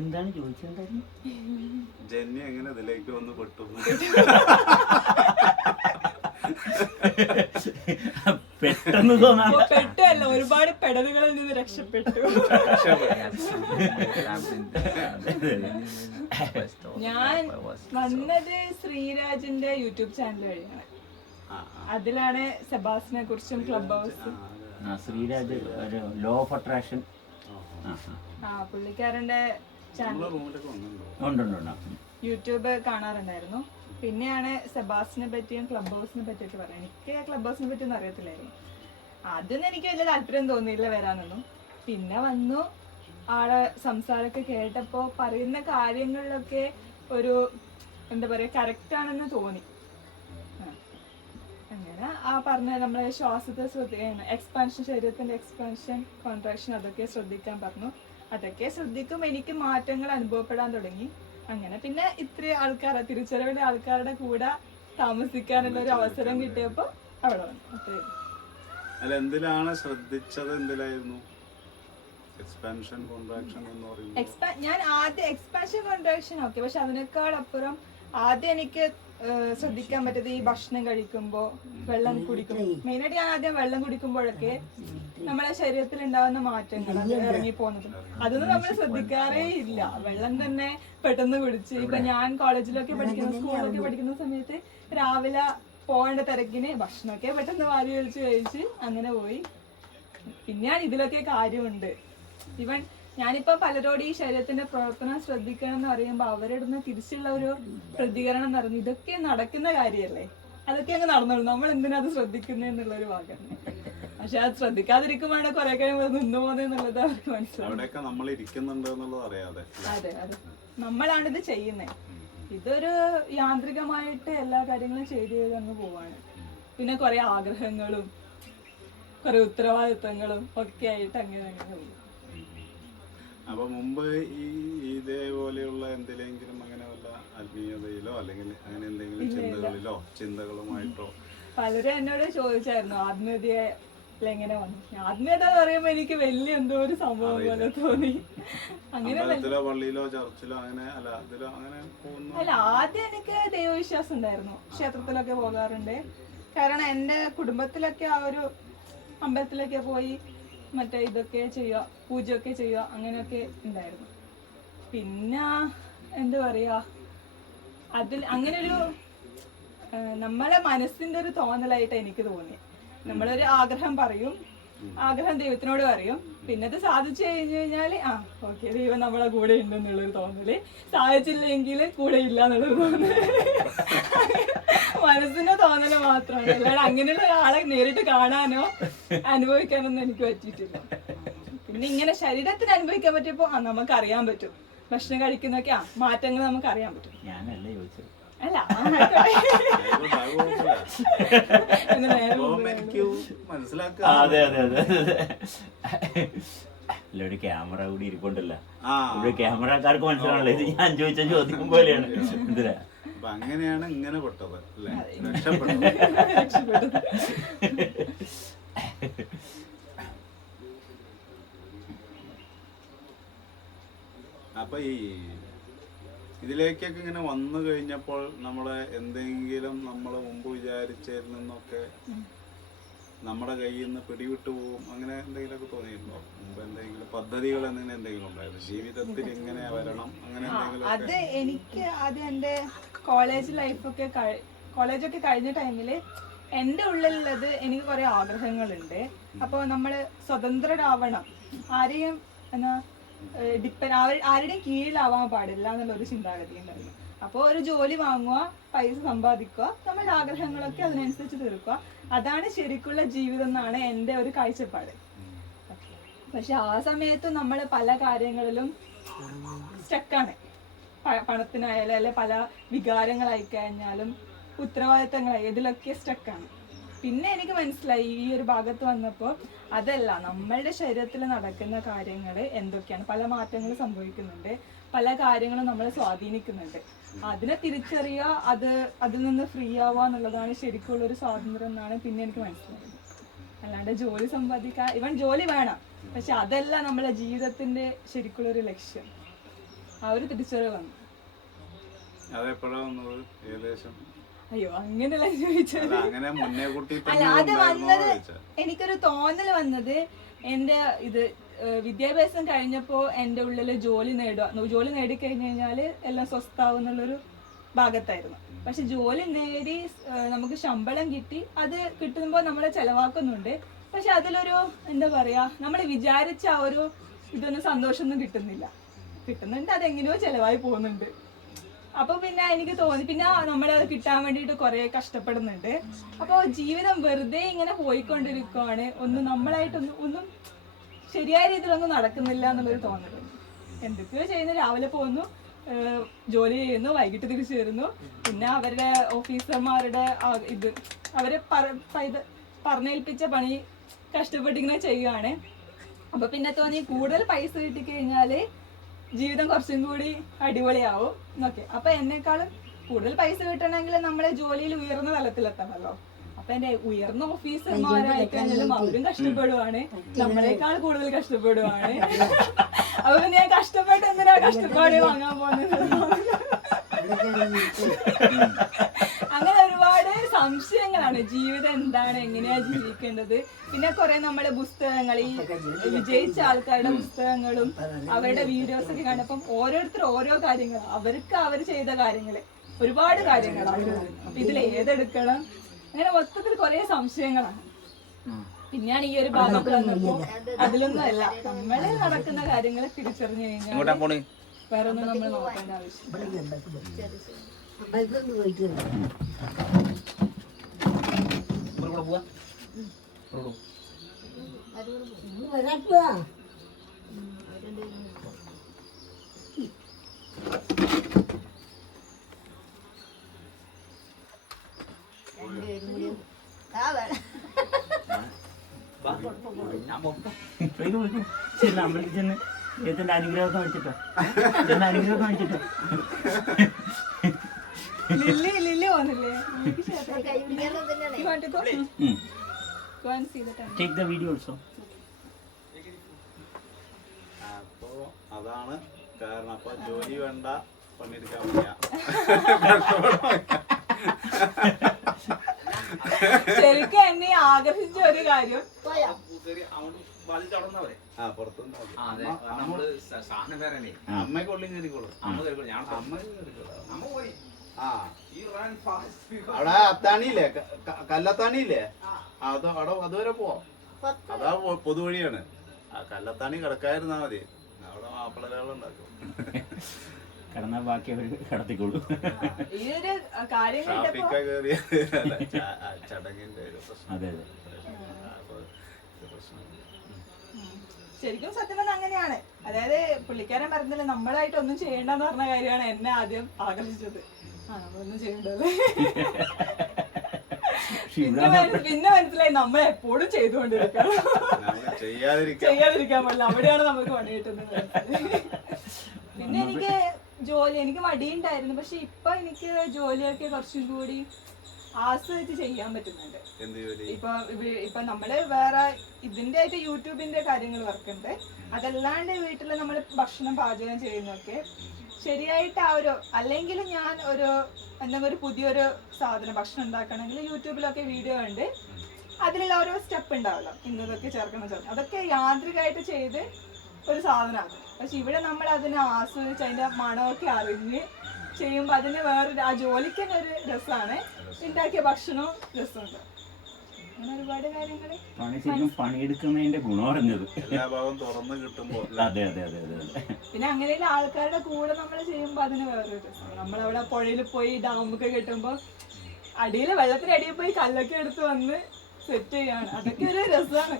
എന്താണ് ചോദിച്ചെന്തായിരുന്നു? ജെന്നി എങ്ങനെ ഇതിലേക്ക് വന്ന് പെട്ടു? പെട്ടെന്ന് തോന്നാ പെട്ടല്ല, ഒരുപാട് പെടലുകളിൽ നിന്ന് രക്ഷപ്പെട്ടു. ഞാൻ വന്നത് ശ്രീരാജിന്റെ യൂട്യൂബ് ചാനൽ വഴിയാണ്. അതിലാണ് സെബാസ്റ്റിനെ കുറിച്ചും ക്ലബ് ഹൗസ്. ശ്രീരാജ് ഒരു ലോ ഓഫ് അട്രാക്ഷൻ പുള്ളിക്കാരന്റെ ചാനൽ യൂട്യൂബ് കാണാറുണ്ടായിരുന്നു. പിന്നെയാണ് സെബാസ്റ്റിനെ പറ്റിയും ക്ലബ് ഹൗസിനെ പറ്റിയൊക്കെ പറയാം. എനിക്ക് ക്ലബ് ഹൗസിനെ പറ്റിയൊന്നും അറിയത്തില്ലായിരുന്നു. അതൊന്നും എനിക്ക് വലിയ താല്പര്യം തോന്നിയില്ല വരാനൊന്നും. പിന്നെ വന്നു, ആളെ സംസാരമൊക്കെ കേട്ടപ്പോൾ പറയുന്ന കാര്യങ്ങളിലൊക്കെ ഒരു എന്താ പറയുക കറക്റ്റാണെന്ന് തോന്നി. അങ്ങനെ ആ പറഞ്ഞ നമ്മളെ ശ്വാസത്തെ ശ്രദ്ധിക്കണം, എക്സ്പാൻഷൻ, ശരീരത്തിന്റെ എക്സ്പാൻഷൻ, കോൺട്രാക്ഷൻ, അതൊക്കെ ശ്രദ്ധിക്കാൻ പറഞ്ഞു. അതൊക്കെ ശ്രദ്ധിക്കുമ്പോൾ എനിക്ക് മാറ്റങ്ങൾ അനുഭവപ്പെടാൻ തുടങ്ങി. അങ്ങനെ പിന്നെ ഇത്രയും ആൾക്കാരെ തിരിച്ചറിവിന്റെ ആൾക്കാരുടെ കൂടെ താമസിക്കാനുള്ള ഒരു അവസരം കിട്ടിയപ്പോ അവിടെ വന്നു. എന്തിലാണ് ശ്രദ്ധിച്ചത്? എന്തിലായിരുന്നു എക്സ്പാൻഷൻ കോൺട്രാക്ഷൻ എന്ന് പറയുന്നത്? ഞാൻ ആദ്യം എക്സ്പാൻഷൻ കോൺട്രാക്ഷൻ ഓക്കെ, പക്ഷെ അതിനേക്കാൾ അപ്പുറം ആദ്യം എനിക്ക് ശ്രദ്ധിക്കാൻ പറ്റത് ഈ ഭക്ഷണം കഴിക്കുമ്പോ, വെള്ളം കുടിക്കുമ്പോൾ. മെയിനായിട്ട് ഞാൻ ആദ്യം വെള്ളം കുടിക്കുമ്പോഴൊക്കെ നമ്മളെ ശരീരത്തിൽ ഉണ്ടാവുന്ന മാറ്റങ്ങൾ, അത് ഇറങ്ങി പോകുന്നത്, അതൊന്നും നമ്മൾ ശ്രദ്ധിക്കാറേ ഇല്ല. വെള്ളം തന്നെ പെട്ടെന്ന് കുടിച്ച്, ഇപ്പൊ ഞാൻ കോളേജിലൊക്കെ പഠിക്കുന്ന, സ്കൂളിലൊക്കെ പഠിക്കുന്ന സമയത്ത് രാവിലെ പോകേണ്ട തിരക്കിന് ഭക്ഷണമൊക്കെ പെട്ടെന്ന് വാരി ഒഴിച്ച് കഴിച്ച് അങ്ങനെ പോയി. പിന്നെയാണ് ഇതിലൊക്കെ കാര്യമുണ്ട്. ഇവൻ ഞാനിപ്പോ പലരോട് ഈ ശരീരത്തിന്റെ പ്രവർത്തനം ശ്രദ്ധിക്കണം എന്ന് പറയുമ്പോൾ അവരുടെ തിരിച്ചുള്ള ഒരു പ്രതികരണം എന്ന് പറയുന്നത് ഇതൊക്കെ നടക്കുന്ന കാര്യമല്ലേ, അതൊക്കെ അങ്ങ് നടന്നോളൂ, നമ്മൾ എന്തിനാ അത് ശ്രദ്ധിക്കുന്നതെന്നുള്ളൊരു ഭാഗമാണ്. പക്ഷെ അത് ശ്രദ്ധിക്കാതിരിക്കുമ്പോഴാണ് കുറെ കഴിയുമ്പോൾ നിന്നു പോകുന്നത് അവർക്ക് മനസ്സിലാവും. അതെ അതെ, നമ്മളാണിത് ചെയ്യുന്നത്. ഇതൊരു യാന്ത്രികമായിട്ട് എല്ലാ കാര്യങ്ങളും ചെയ്തു അങ്ങ് പോവാണ്. പിന്നെ കുറെ ആഗ്രഹങ്ങളും കുറെ ഉത്തരവാദിത്തങ്ങളും ഒക്കെ ആയിട്ട് അങ്ങനെ പോകും. അപ്പൊ മുമ്പ് ഈ ഇതേപോലെയുള്ള എന്തിലെങ്കിലും അങ്ങനെ വല്ല ആത്മീയതയിലോ അല്ലെങ്കിൽ അങ്ങനെ എന്തെങ്കിലും ചിന്തകളുമായിട്ടോ? പലരും എന്നോട് ചോദിച്ചായിരുന്നു ആത്മീയതയിൽ എങ്ങനെ വന്നു. ആത്മീയത എന്ന് പറയുമ്പോ എനിക്ക് വലിയ എന്തോ ഒരു സംഭവം പോലെ തോന്നി. അങ്ങനെ പള്ളിയിലോ ചർച്ചിലോ അങ്ങനെ അല്ല, ആദ്യം എനിക്ക് ദൈവവിശ്വാസം ഉണ്ടായിരുന്നു. ക്ഷേത്രത്തിലൊക്കെ പോകാറുണ്ട്. കാരണം എന്റെ കുടുംബത്തിലൊക്കെ ആ ഒരു അമ്പലത്തിലൊക്കെ പോയി മറ്റേ ഇതൊക്കെ ചെയ്യുക, പൂജയൊക്കെ ചെയ്യുക, അങ്ങനെയൊക്കെ ഉണ്ടായിരുന്നു. പിന്നെ എന്താ പറയാ, അതിൽ അങ്ങനെ ഒരു നമ്മളെ മനസ്സിന്റെ ഒരു തോന്നലായിട്ട് എനിക്ക് തോന്നി. നമ്മളൊരു ആഗ്രഹം പറയും, ആഗ്രഹം ദൈവത്തിനോട് പറയും, പിന്നെ അത് സാധിച്ചു കഴിഞ്ഞു കഴിഞ്ഞാല് ഓക്കെ ദൈവം നമ്മളെ കൂടെ ഉണ്ടെന്നുള്ളൊരു തോന്നല്, സാധിച്ചില്ലെങ്കിൽ കൂടെ ഇല്ല എന്നുള്ളൊരു തോന്നല്. മനസ്സിന്റെ തോന്നല് മാത്രമാണ്, അല്ലാതെ അങ്ങനെയുള്ള ഒരാളെ നേരിട്ട് കാണാനോ അനുഭവിക്കാനൊന്നും എനിക്ക് പറ്റിയിട്ടില്ല. പിന്നെ ഇങ്ങനെ ശരീരത്തിന് അനുഭവിക്കാൻ പറ്റിയപ്പോ നമുക്ക് അറിയാൻ പറ്റും, ഭക്ഷണം കഴിക്കുന്നൊക്കെ മാറ്റങ്ങൾ നമുക്ക് അറിയാൻ പറ്റും. ഞാനല്ല ചോദിച്ചത്. അല്ല അതെ അതെ അതെ അല്ല, ഒരു ക്യാമറ കൂടി ഇരിപ്പുണ്ടല്ലോ, ഒരു ക്യാമറക്കാർക്ക് മനസ്സിലാണല്ലോ ഇത് ഞാൻ ചോദിച്ച ചോദ്യം പോലെയാണ്. എന്തിനാ അങ്ങനെയാണ് ഇങ്ങനെ പെട്ടത് അല്ലേ? അപ്പൊ ഈ ഇതിലേക്കൊക്കെ ഇങ്ങനെ വന്നു കഴിഞ്ഞപ്പോൾ നമ്മളെ എന്തെങ്കിലും നമ്മൾ മുമ്പ് വിചാരിച്ചതിൽ നിന്നൊക്കെ നമ്മുടെ കയ്യിൽ നിന്ന് പിടിവിട്ടു പോവും, അങ്ങനെ എന്തെങ്കിലുമൊക്കെ തോന്നിയിട്ടുണ്ടോ? മുമ്പ് എന്തെങ്കിലും പദ്ധതികൾ എന്തെങ്കിലും ഉണ്ടായിരുന്നു ജീവിതത്തിൽ ഇങ്ങനെ വരണം അങ്ങനെ എന്തെങ്കിലും? അത് എനിക്ക് ആദ്യം എൻ്റെ കോളേജൊക്കെ കഴിഞ്ഞ ടൈമില് എൻ്റെ ഉള്ളിലുള്ളത് എനിക്ക് കുറെ ആഗ്രഹങ്ങളുണ്ട്. അപ്പോൾ നമ്മള് സ്വതന്ത്രരാവണം, ആരെയും ആരുടെയും കീഴിലാവാൻ പാടില്ല എന്നുള്ളൊരു ചിന്താഗതി ഉണ്ടായിരുന്നു. അപ്പോൾ ഒരു ജോലി വാങ്ങുക, പൈസ സമ്പാദിക്കുക, നമ്മുടെ ആഗ്രഹങ്ങളൊക്കെ അതിനനുസരിച്ച് തീർക്കുക, അതാണ് ശരിക്കുള്ള ജീവിതം എന്നാണ് എൻ്റെ ഒരു കാഴ്ചപ്പാട്. പക്ഷെ ആ സമയത്ത് നമ്മൾ പല കാര്യങ്ങളിലും സ്റ്റക്കാണ്. പണത്തിനായാലും അല്ലെ പല വികാരങ്ങളായി കഴിഞ്ഞാലും ഉത്തരവാദിത്തങ്ങളായി ഇതിലൊക്കെ സ്റ്റക്കാണ്. പിന്നെ എനിക്ക് മനസ്സിലായി ഈ ഒരു ഭാഗത്ത് വന്നപ്പോൾ അതല്ല, നമ്മളുടെ ശരീരത്തിൽ നടക്കുന്ന കാര്യങ്ങൾ എന്തൊക്കെയാണ്, പല മാറ്റങ്ങൾ സംഭവിക്കുന്നുണ്ട്, പല കാര്യങ്ങളും നമ്മളെ സ്വാധീനിക്കുന്നുണ്ട്. അതിനെ തിരിച്ചറിയുക, അതിൽ നിന്ന് ഫ്രീ ആവുക എന്നുള്ളതാണ് ശരിക്കുള്ള ഒരു സ്വാതന്ത്ര്യം എന്നാണ് പിന്നെ എനിക്ക് മനസ്സിലായത്. അല്ലാണ്ട് ജോലി സമ്പാദിക്കാൻ, ഇവൻ ജോലി വേണം, പക്ഷെ അതല്ല നമ്മളെ ജീവിതത്തിന്റെ ശരിക്കുള്ളൊരു ലക്ഷ്യം. ആ ഒരു തിരിച്ചറിവ് വന്നു. അതെപ്പോഴാ വന്നത് ഏകദേശം? അയ്യോ അങ്ങനെയല്ല ചോദിച്ചത്. അങ്ങനെ മുന്നേ കൂട്ടി അല്ല അത് വന്നത് എനിക്കൊരു തോന്നൽ വന്നത് എന്റെ ഇത് വിദ്യാഭ്യാസം കഴിഞ്ഞപ്പോ എന്റെ ഉള്ളില് ജോലി നേടിക്കഴിഞ്ഞു കഴിഞ്ഞാല് എല്ലാം സ്വസ്ഥാവും എന്നുള്ളൊരു ഭാഗത്തായിരുന്നു. പക്ഷെ ജോലി നേടി നമുക്ക് ശമ്പളം കിട്ടി, അത് കിട്ടുമ്പോ നമ്മളെ ചെലവാക്കുന്നുണ്ട്. പക്ഷെ അതിലൊരു എന്താ പറയാ, നമ്മൾ വിചാരിച്ച ആ ഒരു ഇതൊന്നും സന്തോഷമൊന്നും കിട്ടുന്നുണ്ട്, അതെങ്ങനെയോ ചെലവായി പോകുന്നുണ്ട്. അപ്പൊ പിന്നെ എനിക്ക് തോന്നി, പിന്നെ നമ്മളത് കിട്ടാൻ വേണ്ടിയിട്ട് കുറെ കഷ്ടപ്പെടുന്നുണ്ട്. അപ്പൊ ജീവിതം വെറുതെ ഇങ്ങനെ പോയിക്കൊണ്ടിരിക്കുവാണ്, ഒന്നും ശരിയായ രീതിയിലൊന്നും നടക്കുന്നില്ല എന്നുള്ളൊരു തോന്നല്. എന്തൊക്കെയോ ചെയ്യുന്നു, രാവിലെ പോകുന്നു, ജോലി ചെയ്യുന്നു, വൈകിട്ട് തിരിച്ചു വരുന്നു, പിന്നെ അവരുടെ ഓഫീസർമാരുടെ അവരെ പറഞ്ഞേൽപ്പിച്ച പണി കഷ്ടപ്പെട്ടിങ്ങനെ ചെയ്യുകയാണ്. അപ്പൊ പിന്നെ തോന്നി കൂടുതൽ പൈസ കിട്ടിക്കഴിഞ്ഞാല് ജീവിതം കുറച്ചും കൂടി അടിപൊളിയാവും എന്നൊക്കെ. അപ്പൊ എന്നെക്കാളും കൂടുതൽ പൈസ കിട്ടണമെങ്കിൽ നമ്മളെ ജോലിയിൽ ഉയർന്ന തലത്തിലെത്തണമല്ലോ. അപ്പൊ എന്റെ ഉയർന്ന ഓഫീസർമാരായി കഴിഞ്ഞാലും അവരും കഷ്ടപ്പെടുവാണ്, നമ്മളെക്കാൾ കൂടുതൽ കഷ്ടപ്പെടുവാണ്. അപ്പൊ പിന്നെ ഞാൻ കഷ്ടപ്പെട്ട് എന്തിനാ കഷ്ടപ്പാട് വാങ്ങാൻ പോകുന്നത്? അങ്ങനെ ഒരുപാട് സംശയങ്ങളാണ്. ജീവിതം എന്താണ്, എങ്ങനെയാ ജീവിക്കേണ്ടത്. പിന്നെ കുറെ നമ്മളെ പുസ്തകങ്ങൾ, ഈ വിജയിച്ച ആൾക്കാരുടെ പുസ്തകങ്ങളും അവരുടെ വീഡിയോസ് ഒക്കെ കണ്ടപ്പം ഓരോരുത്തർ ഓരോ കാര്യങ്ങൾ, അവർക്ക് അവർ ചെയ്ത കാര്യങ്ങള് ഒരുപാട് കാര്യങ്ങളാണ്. അപ്പൊ ഇതിൽ ഏതെടുക്കണം, അങ്ങനെ മൊത്തത്തിൽ കുറെ സംശയങ്ങളാണ്. പിന്നെയാണ് ഈ ഒരു ഭാഗത്ത് വന്നപ്പോ അതിലൊന്നും അല്ല, നമ്മള് നടക്കുന്ന കാര്യങ്ങൾ തിരിച്ചറിഞ്ഞു കഴിഞ്ഞാൽ വേറെ ഒന്നും നമ്മൾ നോക്കേണ്ട ആവശ്യം. അമ്പലത്തിൽ ചെന്ന് ദൈവത്തിന്റെ അനുഗ്രഹമൊക്കെ മേടിച്ചിട്ടോ, അനുഗ്രഹമൊക്കെ മേടിച്ചിട്ടോ. ലില്ലി വന്നില്ലേ? Take the video also. അപ്പോ അതാണ് കാരണം. അപ്പൊ ജോലി വേണ്ട, പണിയെടുക്കാൻ വയ്യ. ശരിക്കും എന്നെ ആകർഷിച്ച ഒരു കാര്യം, അമ്മയ്ക്ക് ഉള്ളിൽ കയറിക്കോളും. അവിടെ അത്താണിയില്ലേ, കല്ലത്താണിയില്ലേ, അതുവരെ പോവാം. അതാ പൊതുവഴിയാണ്. ആ കല്ലത്താണി കിടക്കാതിരുന്നാ മതി, അവിടെ മാപ്പിളകളുണ്ടാക്കും. കടന്നാൽ ബാക്കി അവർ കടത്തിക്കോളൂ. ഈ ഒരു കാര്യം ചടങ്ങിന്റെ ഒരു പ്രശ്നം. അതെ അതെ, ശരിക്കും സത്യം പറഞ്ഞാൽ അങ്ങനെയാണ്. അതായത് പുള്ളിക്കാരൻ പറഞ്ഞില്ല, നമ്മളായിട്ട് ഒന്നും ചെയ്യണ്ടെന്ന് പറഞ്ഞ കാര്യമാണ് എന്നെ ആദ്യം ആകർഷിച്ചത്. നമ്മളൊന്നും ചെയ്യണ്ടല്ലേ. പിന്നെ മനസ്സിലായി നമ്മൾ എപ്പോഴും ചെയ്തുകൊണ്ടിരിക്കണം, ചെയ്യാതിരിക്കാൻ പാടില്ല, അവിടെയാണ് നമുക്ക് പണി കിട്ടുന്നത്. പിന്നെ എനിക്ക് മടിയുണ്ടായിരുന്നു, പക്ഷെ ഇപ്പൊ എനിക്ക് ജോലിയൊക്കെ കുറച്ചും കൂടി ആസ്വദിച്ച് ചെയ്യാൻ പറ്റുന്നുണ്ട്. ഇപ്പൊ നമ്മള് വേറെ ഇതിന്റെ ആയിട്ട് യൂട്യൂബിന്റെ കാര്യങ്ങൾ വർക്കുണ്ട്, അതല്ലാണ്ട് വീട്ടില് നമ്മൾ ഭക്ഷണം പാചകം ചെയ്യുന്നൊക്കെ ശരിയായിട്ട് ആ ഒരു, അല്ലെങ്കിൽ ഞാൻ എന്തെങ്കിലും ഒരു പുതിയൊരു സാധനം ഭക്ഷണം ഉണ്ടാക്കണമെങ്കിൽ യൂട്യൂബിലൊക്കെ വീഡിയോ ഉണ്ട്, അതിലുള്ള ഓരോ സ്റ്റെപ്പ് ഉണ്ടാവല്ലോ, ഇന്നതൊക്കെ ചേർക്കണം, അതൊക്കെ യാന്ത്രികമായിട്ട് ചെയ്ത് ഒരു സാധനമാണ്. പക്ഷെ ഇവിടെ നമ്മൾ അതിനെ ആസ്വദിച്ച് അതിന്റെ മണമൊക്കെ അറിഞ്ഞ് ചെയ്യുമ്പോ അതിന് വേറൊരു, ആ ജോലിക്ക് തന്നെ ഒരു രസമാണ്, ഉണ്ടാക്കിയ ഭക്ഷണവും രസമുണ്ട്. അങ്ങനെ ഒരുപാട് കാര്യങ്ങള് പണിയെടുക്കുന്നതിന്റെ ഗുണം അറിഞ്ഞത് എല്ലാ ഭാഗവും തുറന്ന് കിട്ടുമ്പോ. അതെ അതെ അതെ അതെ അതെ. പിന്നെ അങ്ങനെയുള്ള ആൾക്കാരുടെ കൂടെ നമ്മൾ ചെയ്യുമ്പോ അതിന് വേറൊരു രസമാണ്. നമ്മളവിടെ പുഴയിൽ പോയി ഡാമൊക്കെ കെട്ടുമ്പോ അടിയിൽ വെള്ളത്തിനടിയിൽ പോയി കല്ലൊക്കെ എടുത്ത് വന്ന് സെറ്റ് ചെയ്യാണ്, അതൊക്കെ ഒരു രസമാണ്.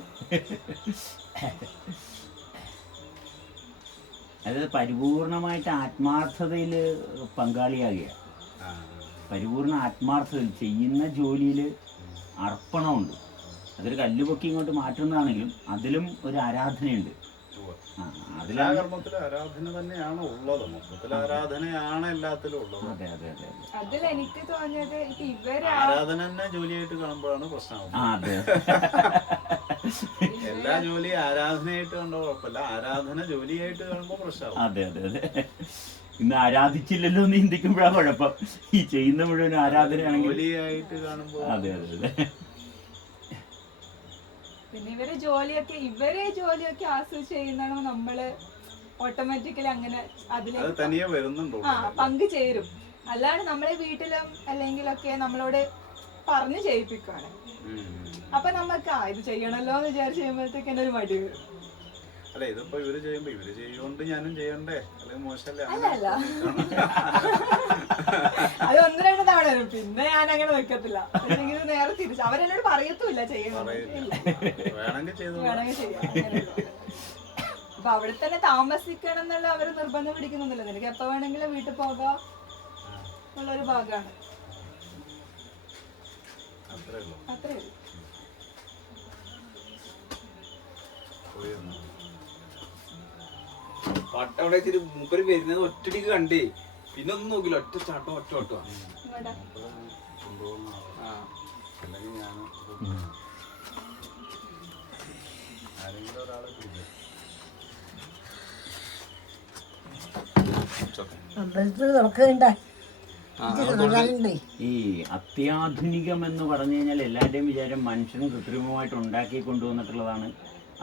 അതായത് പരിപൂർണമായിട്ട് ആത്മാർത്ഥതയിൽ പങ്കാളിയാകുക, പരിപൂർണ ആത്മാർത്ഥതയിൽ ചെയ്യുന്ന ജോലിയിൽ അർപ്പണമുണ്ട്. അതൊരു കല്ലുപൊക്കി ഇങ്ങോട്ട് മാറ്റുന്നതാണെങ്കിലും അതിലും ഒരു ആരാധനയുണ്ട്. ആരാധന തന്നെയാണ് ഉള്ളത്, മൊത്തത്തിൽ ആരാധനയാണ് എല്ലാത്തിലും ഉള്ളത്. അതെ അതെ അതെ. അതിൽ എനിക്ക് തോന്നിയത് ആരാധന തന്നെ ജോലിയായിട്ട് കാണുമ്പോഴാണ് പ്രശ്നമാകുന്നത്. അതെ. എല്ലാ ജോലിയും ആരാധനയായിട്ട് കണ്ടോ കുഴപ്പമില്ല, ആരാധന ജോലിയായിട്ട് കാണുമ്പോ പ്രശ്നമാവും. അതെ അതെ അതെ. ഇന്ന് ആരാധിച്ചില്ലല്ലോ എന്ന് ചിന്തിക്കുമ്പോഴാണ് കുഴപ്പം. ഈ ചെയ്യുന്ന മുഴുവൻ ആരാധനയാണെങ്കിൽ ജോലിയായിട്ട് കാണുമ്പോ. അതെ അതെ അതെ. പിന്നെ ഇവരെ ജോലിയൊക്കെ ആസ്വദിച്ച് ചെയ്യുന്നതാണോ നമ്മള് ഓട്ടോമാറ്റിക്കലി അങ്ങനെ അതിലേക്ക് തനിയെ വരുന്നുണ്ടോ പങ്കു ചേരും. അല്ലാണ്ട് നമ്മളെ വീട്ടിലും അല്ലെങ്കിലൊക്കെ നമ്മളോട് പറഞ്ഞു ചെയ്യിപ്പിക്കുകയാണ്. അപ്പൊ നമുക്ക് ഇത് ചെയ്യണല്ലോ എന്ന് വിചാരിച്ച് ചെയ്യുമ്പോഴത്തേക്ക് എന്നെ ഒരു മടി വരും. അല്ല ഇതിപ്പോ ഇവര് ചെയ്യുമ്പോ ഞാനും ചെയ്യണ്ടേ, അല്ലെങ്കിൽ മോശമല്ലേ? അല്ല അത് 1-2 തവണ വരും, പിന്നെ ഞാൻ അങ്ങനെ വെക്കത്തില്ല. അല്ലെങ്കിൽ നേരെ തിരിച്ചു അവരെന്നോട് പറയത്തുമില്ല ചെയ്യണം, വേണമെങ്കിൽ ചെയ്യാം. അപ്പൊ അവിടെ തന്നെ താമസിക്കണം എന്നുള്ള അവര് നിർബന്ധം പിടിക്കുന്നൊന്നുമില്ല. നിനക്ക് എപ്പോ വേണമെങ്കിലും വീട്ടിൽ പോകാം ഉള്ളൊരു ഭാഗമാണ്. അത്രേ ഉള്ളൂ. പട്ടവിടെ വെച്ചിട്ട് മൂപ്പര് വരുന്നത് ഒറ്റടിക്ക് കണ്ടേ, പിന്നെ ഒന്നും നോക്കില്ല, ഒറ്റ ചാട്ടം ഒറ്റ ഓട്ടോ. ഈ അത്യാധുനികം എന്ന് പറഞ്ഞു കഴിഞ്ഞാൽ എല്ലാവരുടെയും വിചാരം മനുഷ്യൻ കൃത്രിമമായിട്ട് ഉണ്ടാക്കി കൊണ്ടുവന്നിട്ടുള്ളതാണ്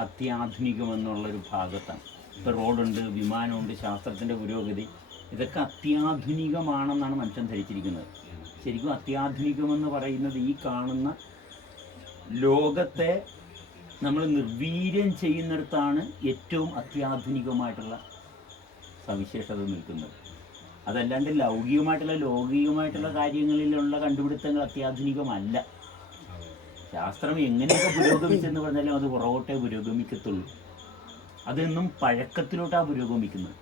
അത്യാധുനികം എന്നുള്ളൊരു ഭാഗത്താണ്. ഇപ്പോൾ റോഡുണ്ട്, വിമാനമുണ്ട്, ശാസ്ത്രത്തിൻ്റെ പുരോഗതി, ഇതൊക്കെ അത്യാധുനികമാണെന്നാണ് മനുഷ്യൻ ധരിച്ചിരിക്കുന്നത്. ശരിക്കും അത്യാധുനികമെന്ന് പറയുന്നത് ഈ കാണുന്ന ലോകത്തെ നമ്മൾ നിർവീര്യം ചെയ്യുന്നിടത്താണ് ഏറ്റവും അത്യാധുനികമായിട്ടുള്ള സവിശേഷത നിൽക്കുന്നത്. അതല്ലാണ്ട് ലൗകികമായിട്ടുള്ള കാര്യങ്ങളിലുള്ള കണ്ടുപിടുത്തങ്ങൾ അത്യാധുനികമല്ല. ശാസ്ത്രം എങ്ങനെയൊക്കെ പുരോഗമിച്ചെന്ന് പറഞ്ഞാലും അത് പുറകോട്ടേ പുരോഗമിക്കത്തുള്ളൂ. അതെന്നും പഴക്കത്തിലോട്ടാണ് പുരോഗമിക്കുന്നത്,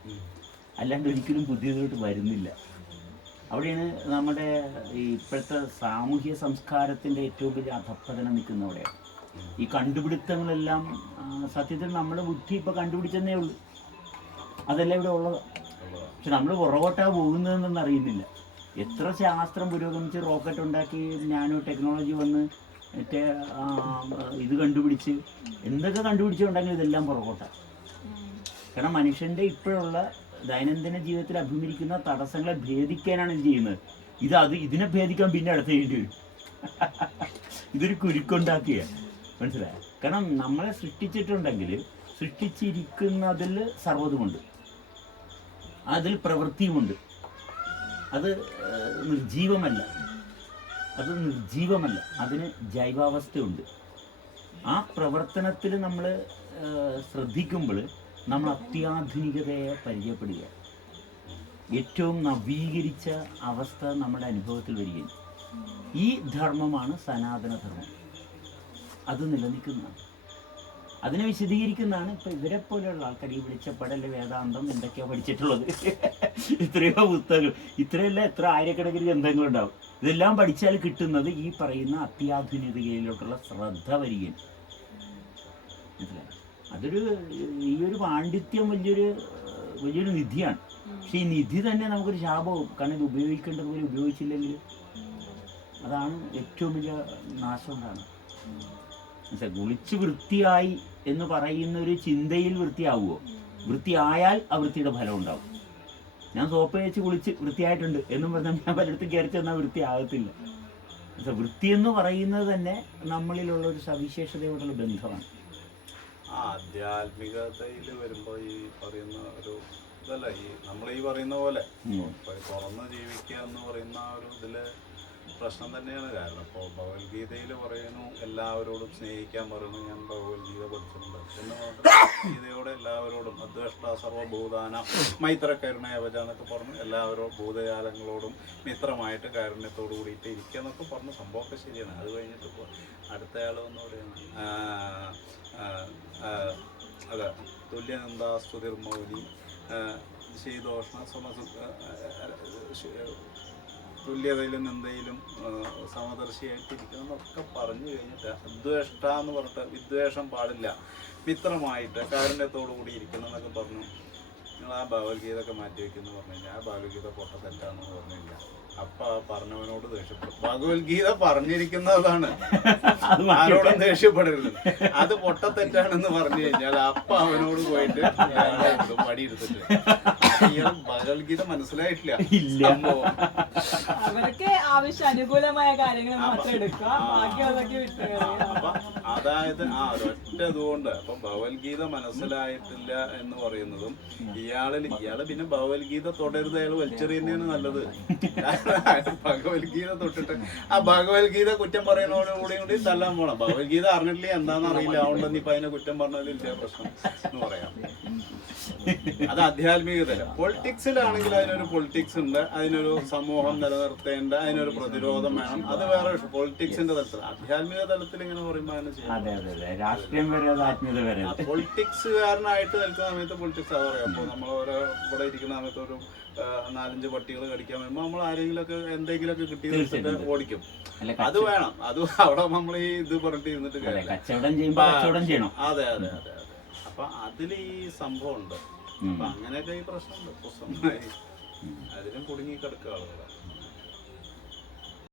അല്ലാണ്ട് ഒരിക്കലും പുതിയതിലോട്ട് വരുന്നില്ല. അവിടെയാണ് നമ്മുടെ ഇപ്പോഴത്തെ സാമൂഹ്യ സംസ്കാരത്തിൻ്റെ ഏറ്റവും വലിയ അധപ്പതനം നിൽക്കുന്ന അവിടെയാണ്. ഈ കണ്ടുപിടുത്തങ്ങളെല്ലാം സത്യത്തിൽ നമ്മുടെ ബുദ്ധി ഇപ്പോൾ കണ്ടുപിടിച്ചെന്നേ ഉള്ളൂ, അതെല്ലാം ഇവിടെ ഉള്ളത്. പക്ഷെ നമ്മൾ പുറകോട്ടാണ് പോകുന്നതെന്നൊന്നും അറിയുന്നില്ല. എത്ര ശാസ്ത്രം പുരോഗമിച്ച് റോക്കറ്റ് ഉണ്ടാക്കി, നാനോ ടെക്നോളജി വന്ന്, മറ്റേ ഇത് കണ്ടുപിടിച്ച്, എന്തൊക്കെ കണ്ടുപിടിച്ചുകൊണ്ടെങ്കിൽ ഇതെല്ലാം പുറകോട്ടാണ്. കാരണം മനുഷ്യൻ്റെ ഇപ്പോഴുള്ള ദൈനംദിന ജീവിതത്തിൽ അഭിമുഖീകരിക്കുന്ന തടസ്സങ്ങളെ ഭേദിക്കാനാണ് ഇത് ചെയ്യുന്നത്. ഇതിനെ ഭേദിക്കാൻ പിന്നെ അടുത്ത് ചെയ്യേണ്ടി വരും. ഇതൊരു കുരുക്കുണ്ടാക്കിയ മനസ്സിലായ. കാരണം നമ്മളെ സൃഷ്ടിച്ചിട്ടുണ്ടെങ്കിൽ സൃഷ്ടിച്ചിരിക്കുന്നതിൽ സർവ്വതുമുണ്ട്, അതിൽ പ്രവൃത്തിയുമുണ്ട്. അത് നിർജീവമല്ല, അതിന് ജൈവാവസ്ഥയുണ്ട്. ആ പ്രവർത്തനത്തിൽ നമ്മൾ ശ്രദ്ധിക്കുമ്പോൾ നമ്മൾ അത്യാധുനികതയെ പരിചയപ്പെടുക, ഏറ്റവും നവീകരിച്ച അവസ്ഥ നമ്മുടെ അനുഭവത്തിൽ വരികയും. ഈ ധർമ്മമാണ് സനാതനധർമ്മം, അത് നിലനിൽക്കുന്നതാണ്. അതിനെ വിശദീകരിക്കുന്നതാണ് ഇപ്പം ഇവരെ പോലെയുള്ള ആൾക്കാർ ഈ വെളിച്ചപ്പെടൽ, വേദാന്തം, എന്തൊക്കെയാണ് പഠിച്ചിട്ടുള്ളത്. ഇത്രയോ പുസ്തകങ്ങൾ, ഇത്രയല്ല എത്ര ആയിരക്കണക്കിന് ഗ്രന്ഥങ്ങളുണ്ടാവും. ഇതെല്ലാം പഠിച്ചാൽ കിട്ടുന്നത് ഈ പറയുന്ന അത്യാധുനികതയിലോട്ടുള്ള ശ്രദ്ധ വരികയും. ഈ ഒരു പാണ്ഡിത്യം വലിയൊരു നിധിയാണ്. പക്ഷെ ഈ നിധി തന്നെ നമുക്കൊരു ശാപവും. കാരണം ഇത് ഉപയോഗിക്കേണ്ടതുപോലെ ഉപയോഗിച്ചില്ലെങ്കിൽ അതാണ് ഏറ്റവും വലിയ നാശം ഉണ്ടാകുന്നത്. കുളിച്ച് വൃത്തിയായി എന്ന് പറയുന്ന ഒരു ചിന്തയിൽ വൃത്തിയാവുമോ? വൃത്തിയായാൽ ആ വൃത്തിയുടെ ഫലം ഉണ്ടാവും. ഞാൻ സോപ്പ് തേച്ച് കുളിച്ച് വൃത്തിയായിട്ടുണ്ട് എന്നും പറഞ്ഞാൽ ഞാൻ പലയിടത്തും കയറി ചെന്നാൽ വൃത്തിയാകത്തില്ല. വൃത്തി എന്ന് പറയുന്നത് തന്നെ നമ്മളിലുള്ള ഒരു സവിശേഷതയോടുള്ള ബന്ധമാണ്. ആധ്യാത്മികതയിൽ വരുമ്പോൾ ഈ പറയുന്ന ഒരു ഇതല്ല, നമ്മൾ ഈ പറയുന്ന പോലെ തുറന്ന് ജീവിക്കുക എന്ന് പറയുന്ന ഒരു ഇതില് പ്രശ്നം തന്നെയാണ്. കാരണം ഇപ്പോൾ ഭഗവത്ഗീതയിൽ പറയുന്നു എല്ലാവരോടും സ്നേഹിക്കാൻ പറയുന്നു. ഞാൻ ഭഗവത്ഗീത പഠിച്ചിട്ടുണ്ട്. എന്ന് ഗീതയോടെ എല്ലാവരോടും അദ്വേഷ്ട സർവഭൂതാന മൈത്ര കരുണയവച എന്നൊക്കെ പറഞ്ഞു, എല്ലാവരോടും ഭൂതജാലങ്ങളോടും മിത്രമായിട്ട് കാരുണ്യത്തോടു കൂടിയിട്ട് ഇരിക്കുക എന്നൊക്കെ പറഞ്ഞ സംഭവമൊക്കെ ശരിയാണ്. അത് കഴിഞ്ഞിട്ട് ഇപ്പോൾ അടുത്തയാൾ എന്ന് പറയുന്നത് അതെ തുല്യനന്ദാസ്തുതിർമൗലി ശീതോഷ്ണ തുല്യതയിലും നിന്ദയിലും സമദർശിയായിട്ടിരിക്കുന്നതൊക്കെ പറഞ്ഞു കഴിഞ്ഞിട്ട് അദ്വേഷ്ട എന്ന് പറഞ്ഞിട്ട് വിദ്വേഷം പാടില്ല, മിത്രമായിട്ട് കാരുണ്യത്തോടു കൂടി ഇരിക്കണം എന്നൊക്കെ പറഞ്ഞു. നിങ്ങൾ ആ ഭഗവത്ഗീത ഒക്കെ മാറ്റി വെക്കുന്നു പറഞ്ഞു കഴിഞ്ഞാൽ ആ ഭഗവത്ഗീത പൊട്ട തെറ്റാണെന്ന് പറഞ്ഞു കഴിഞ്ഞാൽ അപ്പൊ ആ പറഞ്ഞവനോട് ദേഷ്യപ്പെടും. ഭഗവത്ഗീത പറഞ്ഞിരിക്കുന്നതാണ്, ആരോടും ദേഷ്യപ്പെടരുത്. അത് പൊട്ട തെറ്റാണെന്ന് പറഞ്ഞു കഴിഞ്ഞാൽ അപ്പൊ അവനോട് പോയിട്ട് പടി എടുത്തിട്ട് ഇയാൾ ഭഗവത്ഗീത മനസ്സിലായിട്ടില്ല സംഭവം. അവർക്ക് ആവശ്യം അനുകൂലമായ കാര്യങ്ങൾ മാത്രം എടുക്കുക, ബാക്കിയുള്ളതൊക്കെ വിട്ടുകളയുക. അപ്പൊ അതായത് ആ ഒരൊറ്റ ഇതുകൊണ്ട് അപ്പൊ ഭഗവത്ഗീത മനസ്സിലായിട്ടില്ല എന്ന് പറയുന്നതും ഇയാള് പിന്നെ ഭഗവത്ഗീത തുടരുത്, അയാൾ വലിച്ചെറിയുന്നതാണ് നല്ലത്. ഭഗവത്ഗീത തൊട്ടിട്ട് ആ ഭഗവത്ഗീത കുറ്റം പറയുന്നതോടുകൂടി കൂടി തല്ലാൻ പോണം. ഭഗവത്ഗീത അറിഞ്ഞിട്ടില്ല എന്താണെന്ന് അറിയില്ല, അതുകൊണ്ട് ഇപ്പൊ അതിനെ കുറ്റം പറഞ്ഞാലും ഇല്ല പ്രശ്നം എന്ന് പറയാം. അത് ആധ്യാത്മികത. പൊളിറ്റിക്സിലാണെങ്കിൽ അതിനൊരു പൊളിറ്റിക്സ് ഉണ്ട്, അതിനൊരു സമൂഹം നിലനിർത്തേണ്ട, അതിനൊരു പ്രതിരോധം വേണം, അത് വേറെ വിഷയം. പൊളിറ്റിക്സിന്റെ തലത്തിൽ, ആധ്യാത്മിക തലത്തിൽ ഇങ്ങനെ പറയുമ്പോൾ അങ്ങനെ ചെയ്യും. രാഷ്ട്രീയം വരെ ആത്മീയത വരെ പൊളിറ്റിക്സുകാരനായിട്ട് നിൽക്കുന്ന സമയത്ത് പൊളിറ്റിക്സ് അത് പറയാം. അപ്പോൾ നമ്മൾ ഇവിടെ ഇരിക്കുന്ന സമയത്ത് ഒരു 4-5 പട്ടികൾ കടിക്കാൻ വരുമ്പോൾ നമ്മൾ ആരെങ്കിലുമൊക്കെ എന്തെങ്കിലുമൊക്കെ കിട്ടിയിട്ട് ഓടിക്കും. അത് വേണം. അത് അവിടെ നമ്മൾ ഈ ഇത് പറഞ്ഞിട്ട് ഇരുന്നിട്ട് കച്ചവടം ചെയ്യണം. അതെ അതെ അതെ അതെ. അപ്പൊ അതിൽ ഈ സംഭവം ഉണ്ട്. അപ്പൊ അങ്ങനെയൊക്കെ ഈ പ്രശ്നമുണ്ട്. പുസ്തകമായി അതിലും കുടുങ്ങി കിടക്കുക ആളുകളെ.